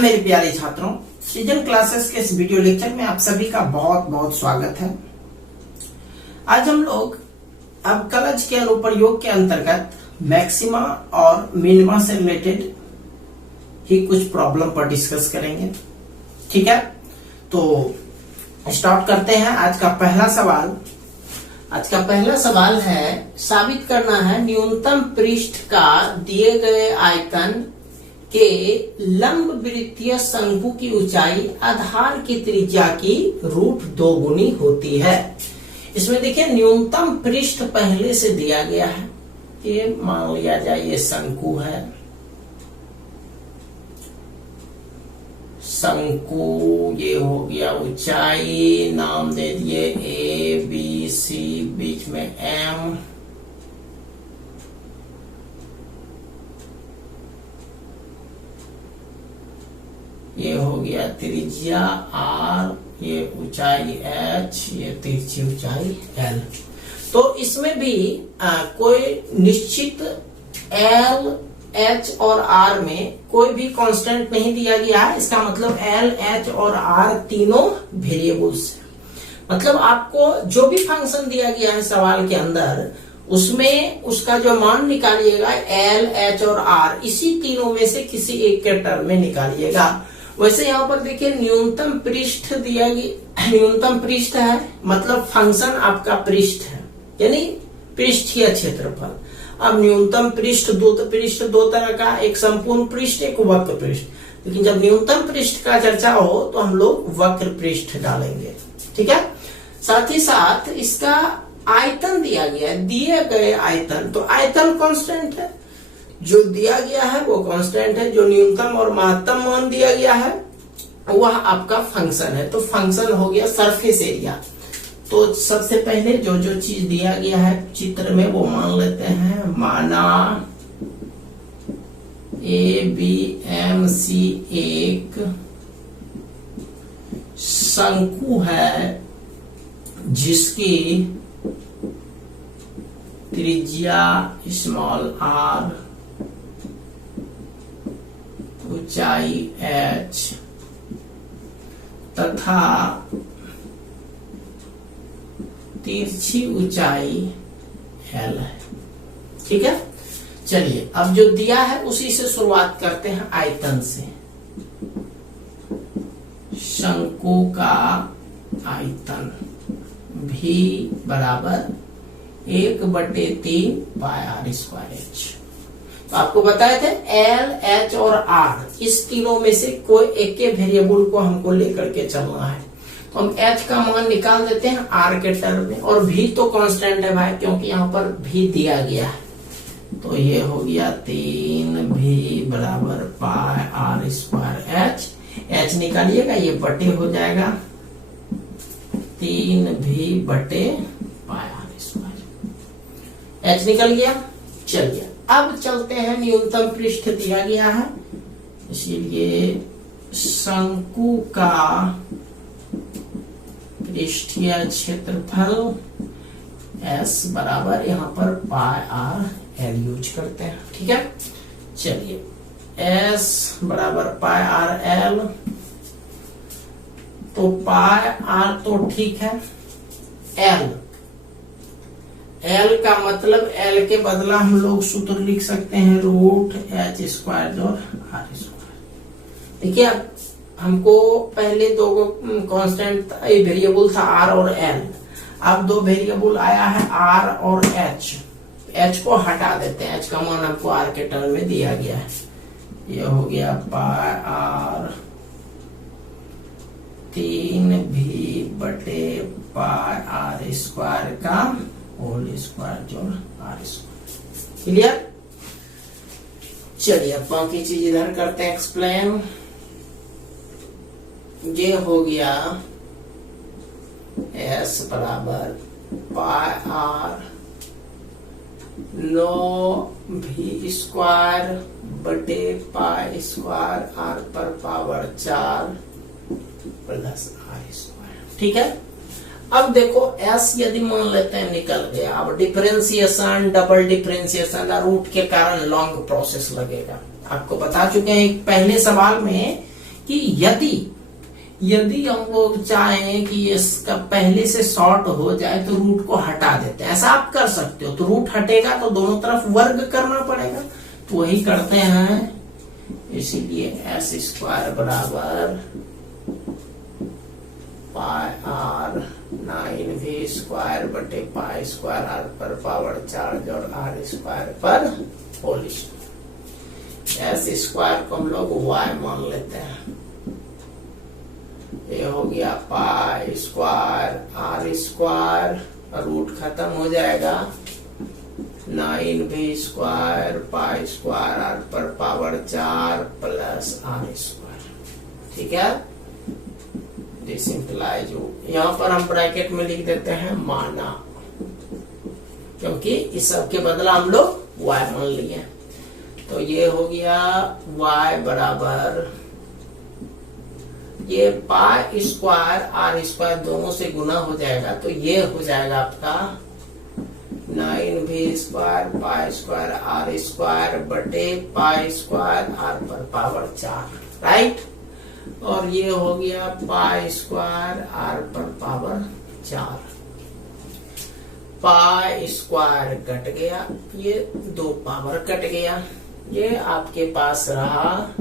मेरे प्यारे छात्रों, सीजन क्लासेस के इस वीडियो लेक्चर में आप सभी का बहुत बहुत स्वागत है। आज हम लोग अवकलज के अनुप्रयोग के अंतर्गत मैक्सिमा और मिनिमा से रिलेटेड ही कुछ प्रॉब्लम पर डिस्कस करेंगे। ठीक है, तो स्टार्ट करते हैं। आज का पहला सवाल है, साबित करना है न्यूनतम पृष्ठ का दिए गए आयतन के लंब वृत्तीय शंकु की ऊंचाई आधार की त्रिज्या की √2 गुनी होती है। इसमें देखिए न्यूनतम पृष्ठ पहले से दिया गया है। ये मान लिया जाए ये शंकु है, शंकु ये हो गया, ऊंचाई नाम दे दिए ABC, बीच में M, ये हो गया त्रिज्या R, ये ऊंचाई H, ये तिरछी ऊंचाई L। तो इसमें भी कोई निश्चित L, H और R में कोई भी कांस्टेंट नहीं दिया गया है। इसका मतलब L, H और R तीनों वेरिएबल्स हैं। मतलब आपको जो भी फंक्शन दिया गया है सवाल के अंदर, उसमें उसका जो मान निकालिएगा L, H और R, इसी तीनों में से किसी एक के टर्म में निकालिएगा। वैसे यहाँ पर देखिए न्यूनतम पृष्ठ दिया गया, न्यूनतम पृष्ठ है मतलब फंक्शन आपका पृष्ठ है, यानी पृष्ठीय क्षेत्रफल। अब न्यूनतम पृष्ठ दो तरह का, एक संपूर्ण पृष्ठ, एक वक्र पृष्ठ। लेकिन जब न्यूनतम पृष्ठ का चर्चा हो तो हम लोग वक्र पृष्ठ डालेंगे। ठीक है, साथ ही साथ इसका आयतन दिया गया है, दिए गए आयतन, तो आयतन कांस्टेंट है, जो दिया गया है वो कांस्टेंट है। जो न्यूनतम और महत्तम मान दिया गया है वह आपका फंक्शन है। तो फंक्शन हो गया सरफेस एरिया। तो सबसे पहले जो जो चीज दिया गया है चित्र में वो मान लेते हैं। माना ABMC एक शंकु है जिसकी त्रिज्या स्मॉल r, ऊंचाई H तथा तिरछी ऊंचाई L है। ठीक है, चलिए अब जो दिया है उसी से शुरुआत करते हैं आयतन से। शंकु का आयतन V बराबर 1/3 πr²H। तो आपको बताए थे L, H और R, इस तीनों में से कोई एक के वेरिएबल को हमको लेकर के चलना है। तो हम H का मान निकाल देते हैं R के टर्म में, और V तो कांस्टेंट है भाई, क्योंकि यहाँ पर V दिया गया है। तो ये हो गया 3V बराबर πr²H। H निकालिएगा, ये बटे हो जाएगा 3V बटे πr²। H निकल गया। चलिए अब चलते हैं, न्यूनतम पृष्ठ दिया गया है, इसीलिए शंकु का पृष्ठीय क्षेत्रफल S बराबर यहाँ पर πr/L यूज करते हैं। ठीक है, चलिए S बराबर πr/L। तो πr तो ठीक है, L का मतलब L के बदला हम लोग सूत्र लिख सकते हैं √H² और R²। देखिए अब हमको पहले दो कांस्टेंट वेरिएबल था R और L, अब दो वेरिएबल आया है R और H। H को हटा देते हैं, H का मान आपको R के टर्म में दिया गया है। ये हो गया πr 3V बटे πr² का होल स्क्वायर जोड़ R²। क्लियर? चलिए अब बाकी चीज इधर करते हैं एक्सप्लेन। ये हो गया S बराबर πr 9V² बटे π² R पर पावर 4 प्लस R²। ठीक है, अब देखो S यदि मान लेते हैं निकल गया, अब डिफरेंशिएशन, डबल डिफरेंशिएशन रूट के कारण लॉन्ग प्रोसेस लगेगा। आपको बता चुके हैं पहले सवाल में कि यदि हम लोग चाहें कि इसका पहले से शॉर्ट हो जाए तो रूट को हटा देते हैं, ऐसा आप कर सकते हो। तो रूट हटेगा तो दोनों तरफ वर्ग करना पड़ेगा, तो वही करते हैं। इसीलिए एस स्क्वायर बराबर पाई आर 9v स्क्वायर बटे पाई स्क्वायर आर पर पावर 4 और आर स्क्वायर पर होल स्क्वायर। एस स्क्वायर को हम लोग y मान लेते हैं। ये हो गया pi square r square, root खत्म हो जाएगा 9v square pi square r पर पावर 4 प्लस आर स्क्वायर। ठीक है, दिस इंप्लाइज, यहाँ पर हम ब्रैकेट में लिख देते हैं माना, क्योंकि इस सब के बदला हम लोग y मान लिए। तो ये हो गया y बराबर, ये पाई स्क्वायर आर स्क्वायर दोनों से गुना हो जाएगा, तो ये हो जाएगा आपका 9v square pi square r square बटे पाई स्क्वायर आर पर पावर 4, राइट। और ये हो गया पाई स्क्वायर आर पर पावर 4, पाई स्क्वायर कट गया, ये 2 पावर कट गया, ये आपके पास रहा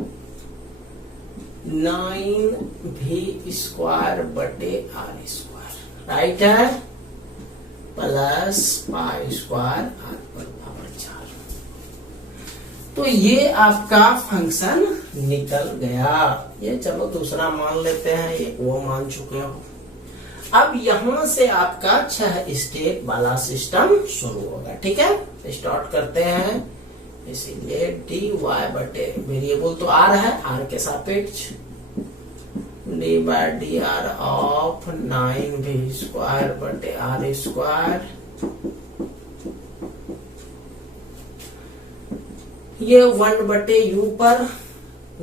9v स्क्वायर बटे आर स्क्वायर, राइट है, प्लस पाई स्क्वायर आर पर पावर 4। तो ये आपका फंक्शन निकल गया। ये चलो दूसरा मान लेते हैं, ये वो मान चुके हो। अब यहां से आपका 6 स्टेप वाला सिस्टम शुरू होगा। ठीक है, स्टार्ट करते हैं। इसीलिए dy बटे वेरिएबल तो r है, r के सापेक्ष d by d r of 9v square बटे आर स्क्वायर, ये 1 बटे u पर,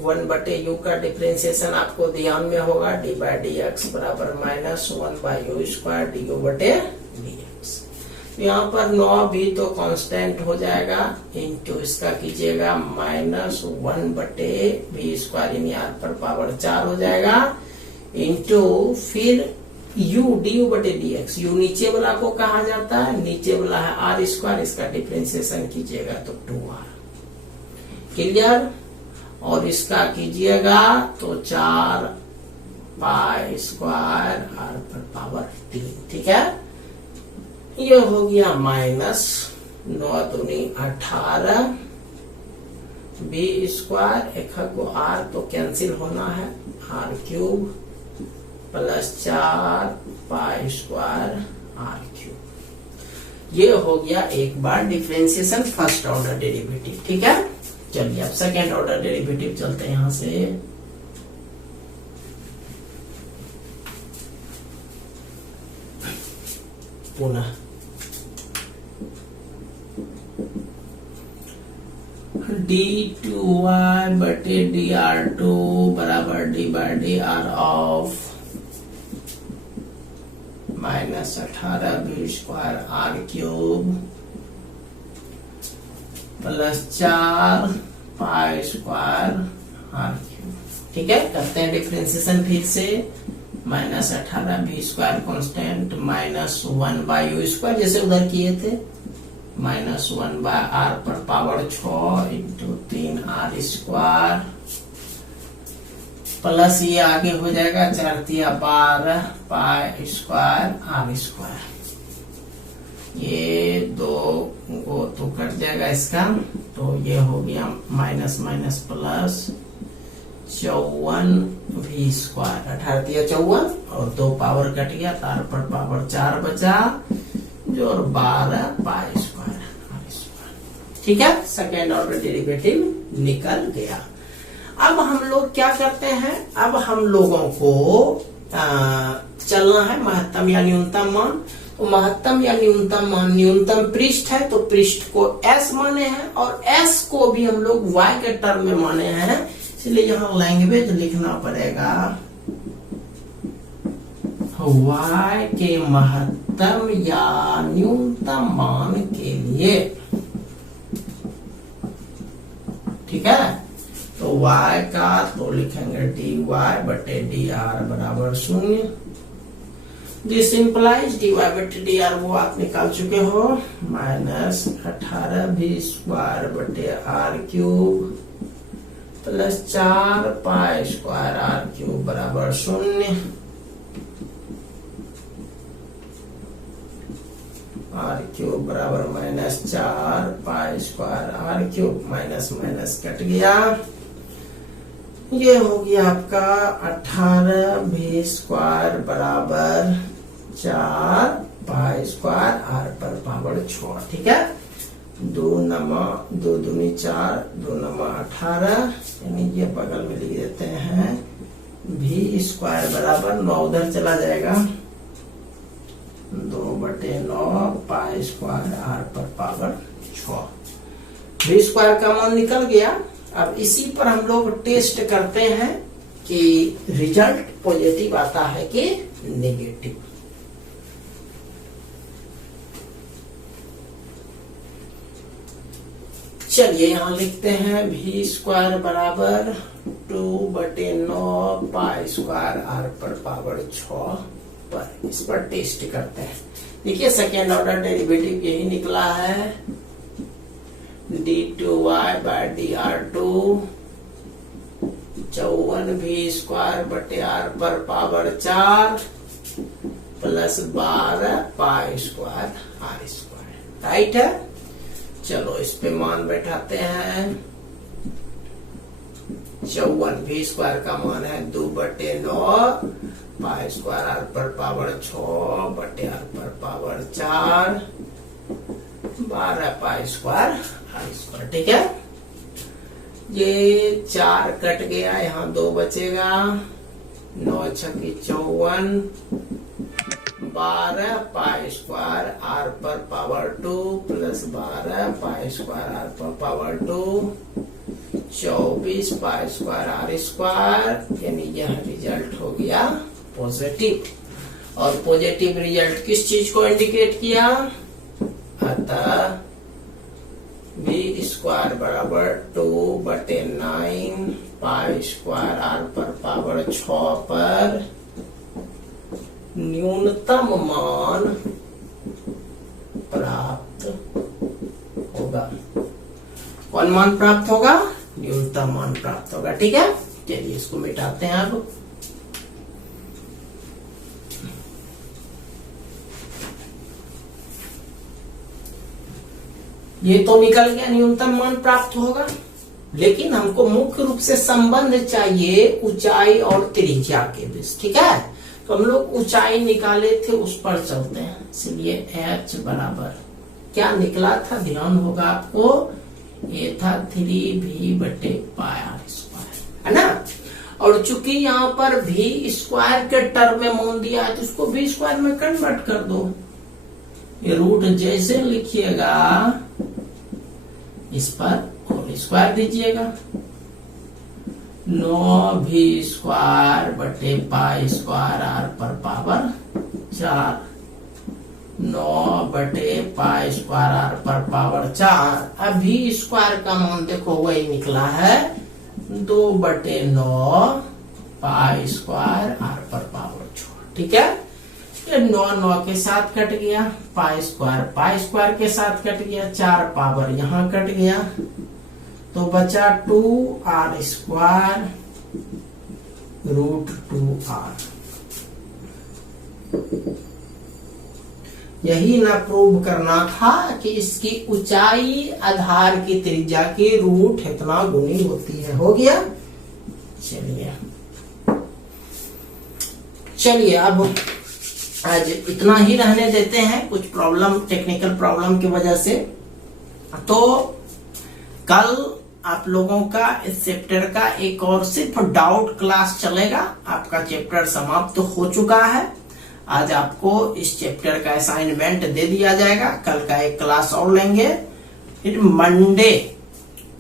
1 बटे u का डिफरेंशिएशन आपको ध्यान में होगा, डी बाय डी एक्स बराबर minus 1 by u square d u बटे डी एक्स। यहाँ पर 9 भी तो कांस्टेंट हो जाएगा, इंटू इसका कीजिएगा माइनस 1 बटे वी स्क्वायर यानी आर पर पावर 4 हो जाएगा, इंटू फिर u डी यू बटे डी एक्स। यू नीचे वाला को कहा जाता है, नीचे वाला है आर स्क्वायर, इसका डिफरेंशिएशन कीजिएगा तो 2r, क्लियर। और इसका कीजिएगा तो 4 पाई स्क्वायर आर पर पावर 3, ठीक है। ये हो गया माइनस 9 दूनी 18 बी स्क्वायर, एक को आर तो कैंसिल होना है, r cube plus 4 pi square r cube. ये हो गया एक बार डिफरेंशिएशन फर्स्ट ऑर्डर डेरिवेटिव, ठीक है। चलिए अब सेकेंड ऑर्डर डेरिवेटिव चलते हैं यहां से। पुनः d2y बटे dr2 बराबर d by d r of minus 18 b square r cube plus 4 pi square r cube, ठीक है। करते हैं डिफरेंशिएशन फिर से, minus 18 b square constant minus 1 by u square जैसे उधर किए थे, माइनस 1 बाय आर पर power 6 into 3 r square plus ये आगे हो जाएगा 4 तिया 12 पाई स्क्वायर आर स्क्वायर। ये 2 को तो कट जाएगा इसका, तो ये हो गया minus minus plus 54 v square, 18 तिया 54 और 2 पावर कट गया, तार पर पावर 4 बचा जो और 12 पाई स्क्वायर आर स्क्वायर, ठीक है। सेकेंड ऑर्डर डेरिवेटिव निकल गया। अब हम लोग क्या करते हैं, अब हम लोगों को चलना है महत्तम या न्यूनतम मान। तो महत्तम या न्यूनतम मान, न्यूनतम पृष्ठ है तो पृष्ठ को s माने हैं और s को भी हम लोग y के टर्म में माने हैं, इसलिए यहाँ लैंग्वेज लिखना पड़ेगा y के महत्तम या न्यूनतम मान के लिए, ठीक है। तो y का तो लिखेंगे dy बटे dr बराबर 0। दिस इंप्लाइज dy बटे dr वो आप निकाल चुके हो, माइनस 18v² बटे r³ प्लस 4π² r³ बराबर 0। r³ बराबर minus 4π² r³, minus minus cut गया, ये हो गया आपका 18v² बराबर 4π² r पर पावर 6। ठीक है, 2 दूनी 4, 2 18, यानी ये बगल में लिख देते हैं v² बराबर 9 उधर चला जाएगा, 2/9 π² r पर पावर 6। v² का मान निकल गया। अब इसी पर हम लोग टेस्ट करते हैं कि रिजल्ट पॉजिटिव आता है कि नेगेटिव। चलिए यहां लिखते हैं v² बराबर 2/9 π² r पर पावर 6 पर इस पर टेस्ट करते हैं। देखिए सेकेंड ऑर्डर डेरिवेटिव यही निकला है, d2y बाय dr2 54v² बटे r पर पावर 4 प्लस 12π² r²। राइट है, चलो इस पे मान बैठाते हैं। 54v² का मान है 2/9 π² r पर पावर 6 बटे r पर पावर 4 12π² r²। ठीक है, ये 4 कट गया, यहाँ 2 बचेगा, 9 छक्की 54, 12π² r पर पावर 2 प्लस 12π² r पर पावर 2 24π² r², यानी यह रिजल्ट हो गया पॉजिटिव। और पॉजिटिव रिजल्ट किस चीज को इंडिकेट किया, अतः v² बराबर 2/9 π² r पर पावर 6 पर न्यूनतम मान प्राप्त होगा। कौन मान प्राप्त होगा, न्यूनतम मान प्राप्त होगा। ठीक है, चलिए इसको मिटाते हैं अब। ये तो निकल गया न्यूनतम मान प्राप्त होगा, लेकिन हमको मुख्य रूप से संबंध चाहिए ऊंचाई और त्रिज्या के बीच। ठीक है, तो हम लोग ऊंचाई निकाले थे, उस पर चलते हैं। इसलिए h बराबर क्या निकला था, ध्यान होगा आपको, ये था 3v बटे πr², है ना। और चूंकि यहाँ पर v² के टर्म में मान दिया है, तो उसको v² में कन्वर्ट कर दो। ये रूट जैसे लिखिएगा इस पर होल स्क्वायर दीजिएगा, 9v² बटे π² r पर पावर 4, 9 बटे π² r पर पावर 4। अब v² का मान देखो वही निकला है 2/9 π² r पर पावर 6। ठीक है, ये 9 के साथ कट गया, π² के साथ कट गया, 4 पावर यहाँ कट गया, तो बचा 2r² √2r। यही ना प्रूव करना था कि इसकी ऊंचाई आधार की त्रिज्या की रूट इतना गुनी होती है। हो गया, चलिए अब आज इतना ही रहने देते हैं, कुछ प्रॉब्लम टेक्निकल प्रॉब्लम की वजह से। तो कल आप लोगों का इस चैप्टर का एक और सिर्फ डाउट क्लास चलेगा, आपका चैप्टर समाप्त हो चुका है। आज आपको इस चैप्टर का असाइनमेंट दे दिया जाएगा, कल का एक क्लास और लेंगे, फिर मंडे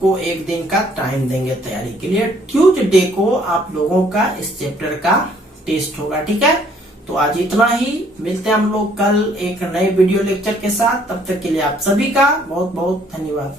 को एक दिन का टाइम देंगे तैयारी के लिए। ट्यूसडे को आप लोगों का इस चैप्टर का टेस्ट होगा। ठीक है, तो आज इतना ही, मिलते हैं हम लोग कल एक नए वीडियो लेक्चर के साथ। तब तक के लिए आप सभी का बहुत बहुत धन्यवाद।